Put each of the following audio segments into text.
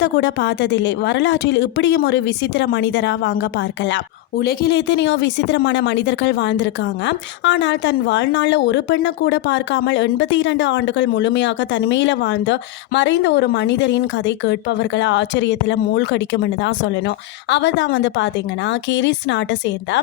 முகத்தை கூட பார்த்ததில்லை. வரலாற்றில் இப்படியும் ஒரு விசித்திர மனிதரா வாங்க பார்க்கலாம். உலகில் எத்தனையோ விசித்திரமான மனிதர்கள் வாழ்ந்திருக்காங்க. ஆனால் தன் வாழ்நாளில் ஒரு பெண்ணை கூட பார்க்காமல் 82 ஆண்டுகள் முழுமையாக தனிமையில் வாழ்ந்து மறைந்த ஒரு மனிதரின் கதை கேட்பவர்களை ஆச்சரியத்தில் மூழ்கடிக்கும்னு தான் சொல்லணும். அவர் தான் பார்த்தீங்கன்னா கிரீஸ் நாட்டை சேர்ந்த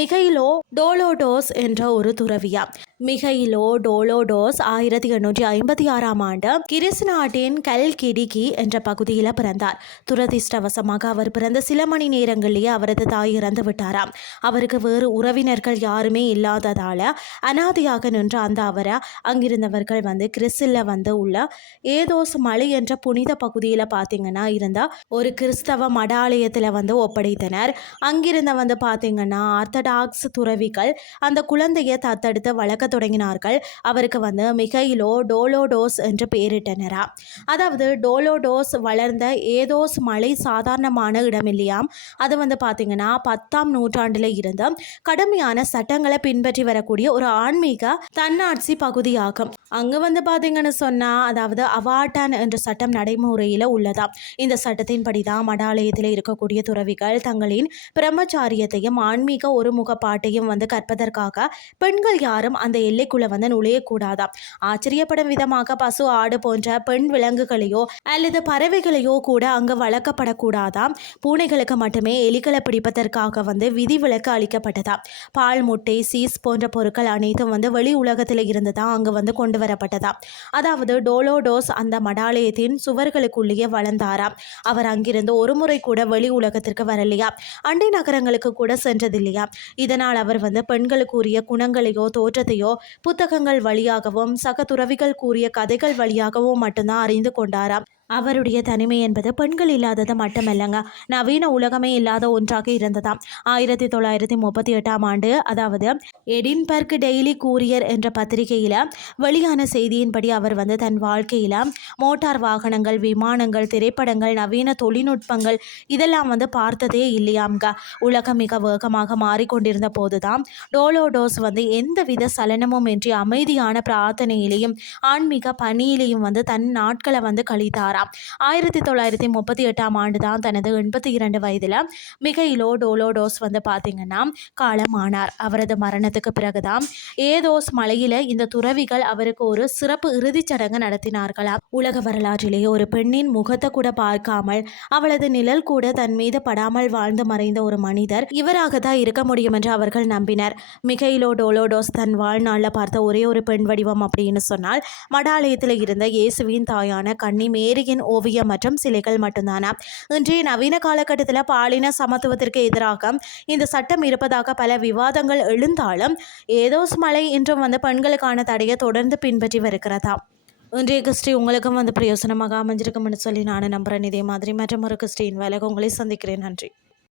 மிகைலோ டோலோடோஸ் என்ற ஒரு துறவியா. மிகைலோ டோலோடோஸ் 1856ஆம் ஆண்டு கிரீஸ் நாட்டின் கல்கிடிகி என்ற பகுதியில் பிறந்தார். துரதிர்ஷ்டவசமாக அவர் பிறந்த சில மணி நேரங்களிலேயே அவரது தாய் இறந்து விட்டாராம். அவருக்கு வேறு உறவினர்கள் யாருமே இல்லாததால அனாதையாக நின்ற அவரை அங்கிருந்தவர்கள் கிறிஸ்தில் உள்ள ஏதோஸ் மலை என்ற புனித பகுதியில் பார்த்தீங்கன்னா இருந்த ஒரு கிறிஸ்தவ மடாலயத்தில் ஒப்படைத்தனர். அங்கிருந்த பார்த்தீங்கன்னா ஆர்த்தடாக்ஸ் துறவிகள் அந்த குழந்தையை தத்தெடுத்து வளர்க்க தொடங்கினார்கள். அவருக்கு மிகைலோ டோலோடோஸ் என்று பெயரிட்டனரா. அதாவது டோலோடோஸ் வளர்ந்த ஏதோஸ் மலை சாதாரணமான இடம் இல்லையாம். அது பார்த்தீங்கன்னா 10ஆம் நூற்றாண்டில் இருந்து கடுமையான சட்டங்களை பின்பற்றி வரக்கூடிய ஒரு ஆன்மீக தன்னாட்சி பகுதியாகும். அங்கு பார்த்தீங்கன்னு சொன்னா அதாவது அவாட்டான் என்ற சட்டம் நடைமுறையில் உள்ளதாம். இந்த சட்டத்தின்படி தான் மடாலயத்தில் இருக்கக்கூடிய துறவிகள் தங்களின் பிரம்மச்சாரியத்தையும் ஆன்மீக ஒரு முகப்பாட்டையும் கற்பதற்காக பெண்கள் யாரும் அந்த எல்லைக்குள்ள நுழையக்கூடாதாம். ஆச்சரியப்படும் விதமாக பசு, ஆடு போன்ற பெண் விலங்குகளையோ அல்லது பறவைகளையோ கூட அங்கு வளர்க்கப்படக்கூடாதாம். பூனைகளுக்கு மட்டுமே எலிகளை பிடிப்பதற்காக விதிவிலக்கு அளிக்கப்பட்டதா. பால், முட்டை, சீஸ் போன்ற பொருட்கள் அனைத்தும் வெளி உலகத்தில் இருந்து தான் அங்கு கொண்டு வரப்பட்டதா. அதாவது டோலோடோஸ் அந்த மடாலயத்தின் சுவர்களுக்குள்ளேயே வளர்ந்தாராம். அவர் அங்கிருந்து ஒரு முறை கூட வெளி உலகத்திற்கு வரலையா. அண்டை நகரங்களுக்கு கூட சென்றதில்லையா. இதனால் அவர் பெண்களுக்குரிய குணங்களையோ தோற்றத்தையோ புத்தகங்கள் வழியாகவும் சக துறவிகள் கூறிய கதைகள் வழியாகவும் மட்டும்தான் அறிந்து கொண்டாராம். அவருடைய தனிமை என்பது பெண்கள் இல்லாதது மட்டுமல்லங்க, நவீன உலகமே இல்லாத ஒன்றாக இருந்ததாம். 1938ஆம் ஆண்டு அதாவது எடின்பர்க் டெய்லி கூரியர் என்ற பத்திரிகையில் வெளியான செய்தியின்படி அவர் தன் வாழ்க்கையில் மோட்டார் வாகனங்கள், விமானங்கள், திரைப்படங்கள், நவீன தொழில்நுட்பங்கள் இதெல்லாம் பார்த்ததே இல்லையாம்க. உலகம் மிக வேகமாக மாறிக்கொண்டிருந்த போதுதான் டோலோடோஸ் எந்தவித சலனமும் இன்றி அமைதியான பிரார்த்தனையிலையும் ஆன்மீக பணியிலையும் தன் நாட்களை கழித்தாராம். 1938ஆம் ஆண்டு தான் தனது 82 வயதில் மிகைலோ டோலோடோஸ் பார்த்தீங்கன்னா காலமானார். அவரது மரணத்துக்கு பிறகுதான் ஏதோஸ் மலையில் இந்த துறவிகள் அவருக்கு ஒரு சிறப்பு இறுதிச் சடங்கு நடத்தினார்களா. உலக வரலாற்றிலேயே ஒரு பெண்ணின் முகத்தை கூட பார்க்காமல் அவளது நிழல் கூட தன் மீது படாமல் வாழ்ந்து மறைந்த ஒரு மனிதர் இவராக தான் இருக்க முடியும் என்று அவர்கள் நம்பினர். மிகைலோ டோலோடோஸ் தன் வாழ்நாளில் பார்த்த ஒரே ஒரு பெண் வடிவம் அப்படின்னு சொன்னால் மடாலயத்தில் இருந்த இயேசுவின் தாயான கன்னி மேரியின் ஓவியம் மற்றும் சிலைகள் மட்டும்தானா. இன்றைய நவீன காலகட்டத்தில் பாலின சமத்துவத்திற்கு எதிராக இந்த சட்டம் இருப்பதாக பல விவாதங்கள் எழுந்தாலும் ஏதோஸ் மலை இன்றும் பெண்களுக்கான தடையை தொடர்ந்து பின்பற்றி வருகிறதா. இன்றைய கிறிஸ்டி உங்களுக்கும் பிரயோசனமாக அமைஞ்சிருக்கும்னு சொல்லி நான் நம்புகிறேன். இதே மாதிரி மற்றும் ஒரு கிறிஸ்டின் வேலைக்கு உங்களை சந்திக்கிறேன். நன்றி.